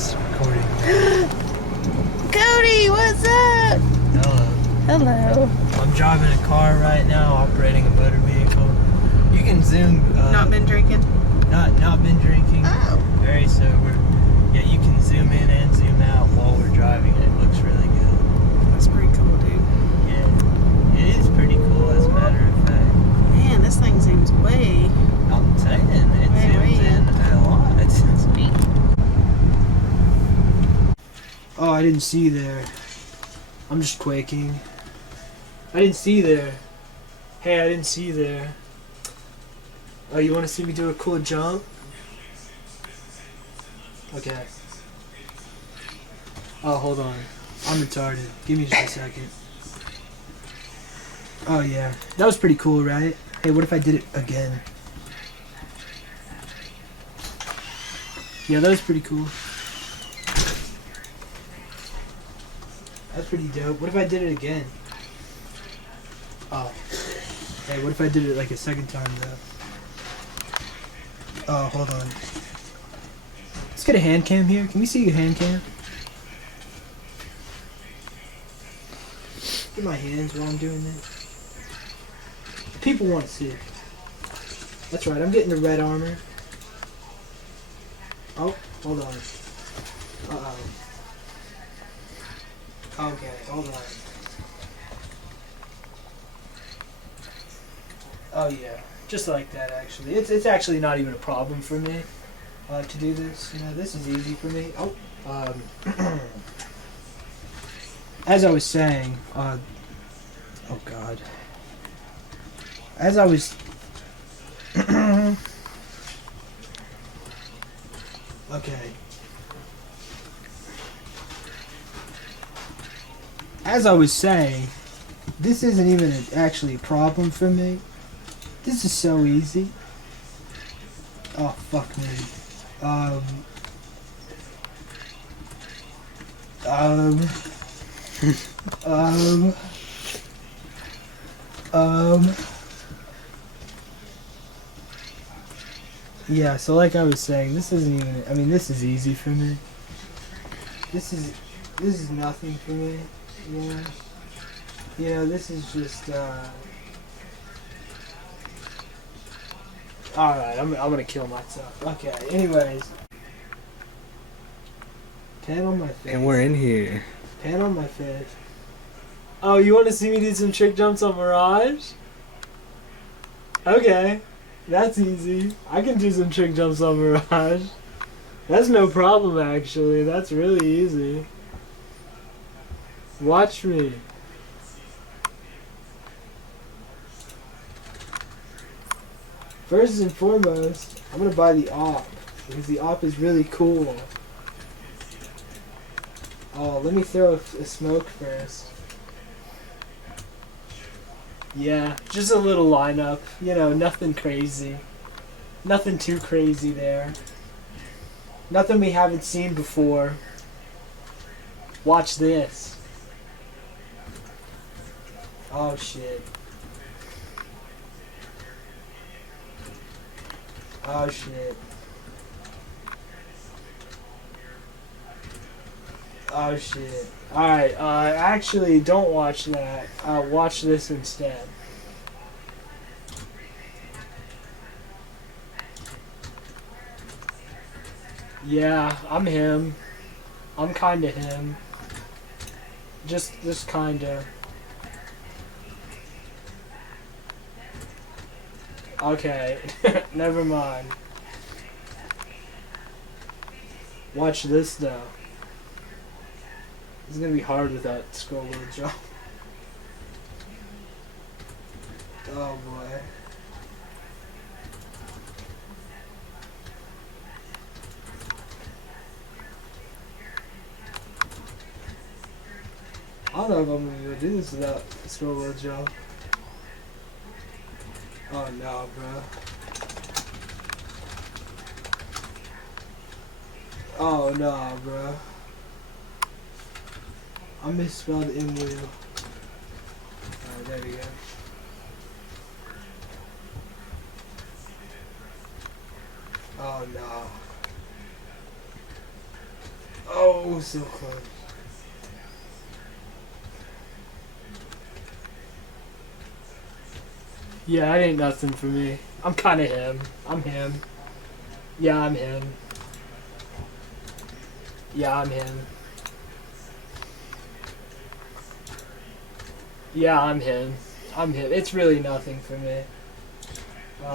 It's recording. Cody, what's up? Hello. Hello. I'm driving a car right now, operating a motor vehicle. You can zoom. Not been drinking? Not been drinking. Oh. Very sober. Yeah, you can zoom in and zoom out while we're driving. It looks really good. That's pretty cool, dude. Yeah, it is pretty cool as a matter of fact. Man, this thing zooms way. I'm saying it zooms in a lot. Sweet. Oh, I didn't see you there. I'm just quaking. I didn't see you there. Hey, I didn't see you there. Oh, you want to see me do a cool jump? Okay. Oh, hold on. I'm retarded. Give me just a second. Oh, yeah. That was pretty cool, right? Hey, what if I did it again? Yeah, that was pretty cool. That's pretty dope. What if I did it again? Oh. Hey, what if I did it like a second time, though? Oh, hold on. Let's get a hand cam here. Can we see your hand cam? Get my hands while I'm doing this. People want to see it. That's right, I'm getting the red armor. Oh, hold on. Uh-oh. Okay, hold on. Oh yeah, just like that actually. It's actually not even a problem for me to do this. You know, this is easy for me. Oh, as I was saying, oh god. As I was okay. As I was saying, this isn't even actually a problem for me. This is so easy. Oh, fuck me. Yeah, so like I was saying, this isn't even, I mean, this is easy for me. This is nothing for me. Yeah. You know, this is just, alright, I'm gonna kill myself. Okay, anyways. Pan on my face. And we're in here. Pan on my face. Oh, you want to see me do some trick jumps on Mirage? Okay. That's easy. I can do some trick jumps on Mirage. That's no problem, actually. That's really easy. Watch me. First and foremost, I'm gonna buy the AWP because the AWP is really cool. Oh, let me throw a smoke first. Yeah, just a little lineup. You know, nothing crazy. Nothing too crazy there. Nothing we haven't seen before. Watch this. Oh shit. Oh shit. Oh shit. Alright, actually don't watch that. Watch this instead. Yeah, I'm him. I'm kinda him. Just kinda. Okay, never mind. Watch this though. It's gonna be hard with that scroll wheel jump. Oh boy. I don't know if I'm gonna be able to do this without scroll wheel jump. Oh no, bro. Oh no, bro. I misspelled the M wheel. Alright, there we go. Oh no. Oh, so close. Yeah, that ain't nothing for me. I'm kind of him. I'm him. Yeah, I'm him. Yeah, I'm him. Yeah, I'm him. I'm him. It's really nothing for me.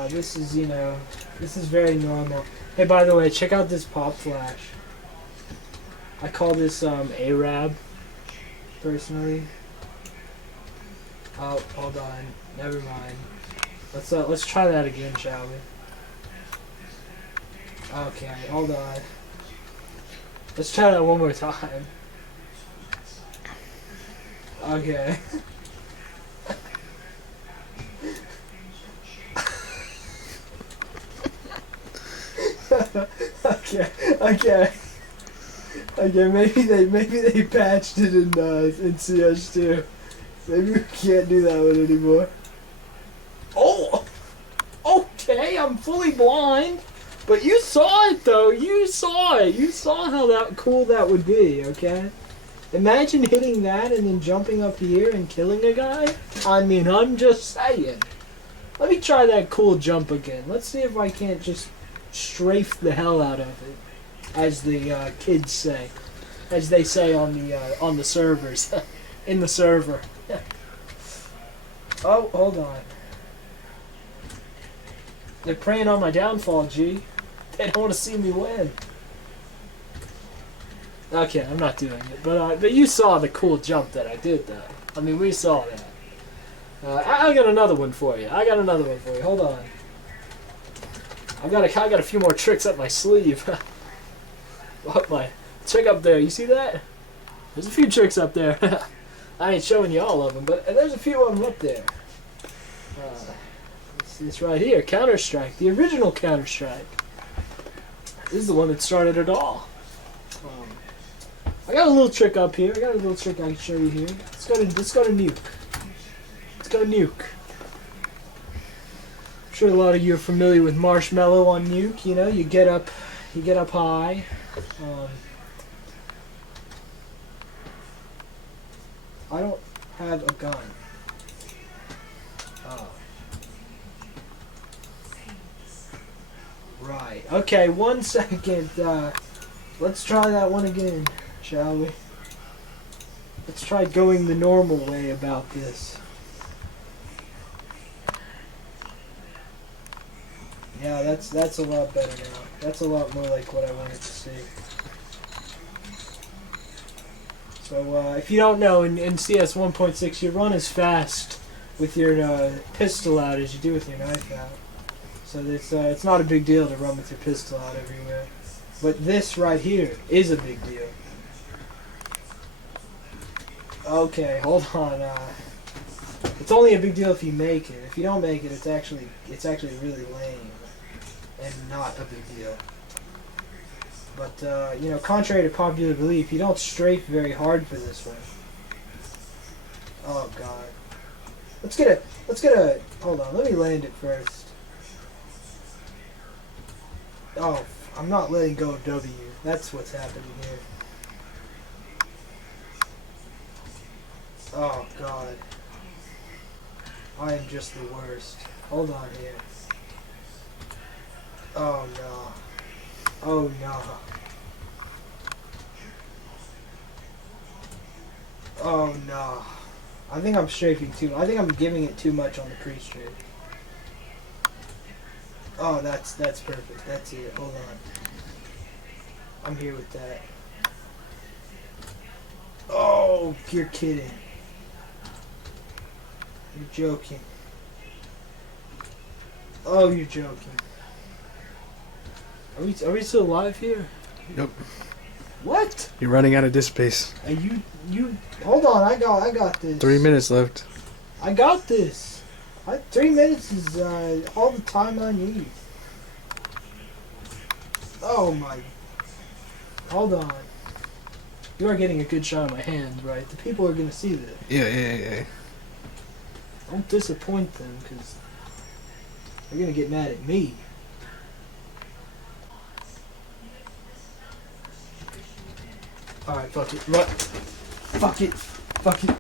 This is, you know, this is very normal. Hey, by the way, check out this pop flash. I call this Arab, personally. Oh, hold on. Never mind. Let's try that again, shall we? Okay, hold on. Let's try that one more time. Okay. Okay. Maybe they patched it in CS2. Maybe we can't do that one anymore. Oh, okay. I'm fully blind, but you saw it though. You saw it. You saw how cool that would be. Okay. Imagine hitting that and then jumping up here and killing a guy. I mean, I'm just saying. Let me try that cool jump again. Let's see if I can't just strafe the hell out of it, as the kids say, as they say on the servers, in the server. Oh, hold on. They're preying on my downfall, G. They don't want to see me win. Okay, I'm not doing it, but you saw the cool jump that I did, though. I mean, we saw that. I got another one for you. Hold on. I got a few more tricks up my sleeve. Check up there. You see that? There's a few tricks up there. I ain't showing you all of them, but there's a few of them up there. It's right here, Counter-Strike, the original Counter-Strike. This is the one that started it all. I got a little trick up here. I can show you here. Let's go to Nuke. Let's go Nuke. I'm sure a lot of you are familiar with Marshmallow on Nuke. You know, you get up high. I don't have a gun. Oh. Right. Okay, 1 second. Let's try that one again, shall we? Let's try going the normal way about this. Yeah, that's a lot better now. That's a lot more like what I wanted to see. So, if you don't know, in CS 1.6, you run as fast with your pistol out as you do with your knife out. So it's not a big deal to run with your pistol out everywhere. But this right here is a big deal. Okay, hold on. It's only a big deal if you make it. If you don't make it, it's actually really lame and not a big deal. But you know, contrary to popular belief, you don't strafe very hard for this one. Oh God. Let's get a. Hold on. Let me land it first. Oh, I'm not letting go of W. That's what's happening here. Oh God. I am just the worst. Hold on here. Oh no. Oh no. Oh no. I think I'm strafing I think I'm giving it too much on the pre-strafe. Oh, that's perfect. That's it. Hold on. I'm here with that. Oh, you're kidding. You're joking. Oh, you're joking. Are we still live here? Yep. What? You're running out of disk space. Are you hold on, I got this. 3 minutes left. I got this. 3 minutes is all the time I need. Oh my. Hold on. You are getting a good shot of my hand, right? The people are gonna see this. Yeah. Don't disappoint them, because they're gonna get mad at me. Alright, fuck it. What? Fuck it. Fuck it.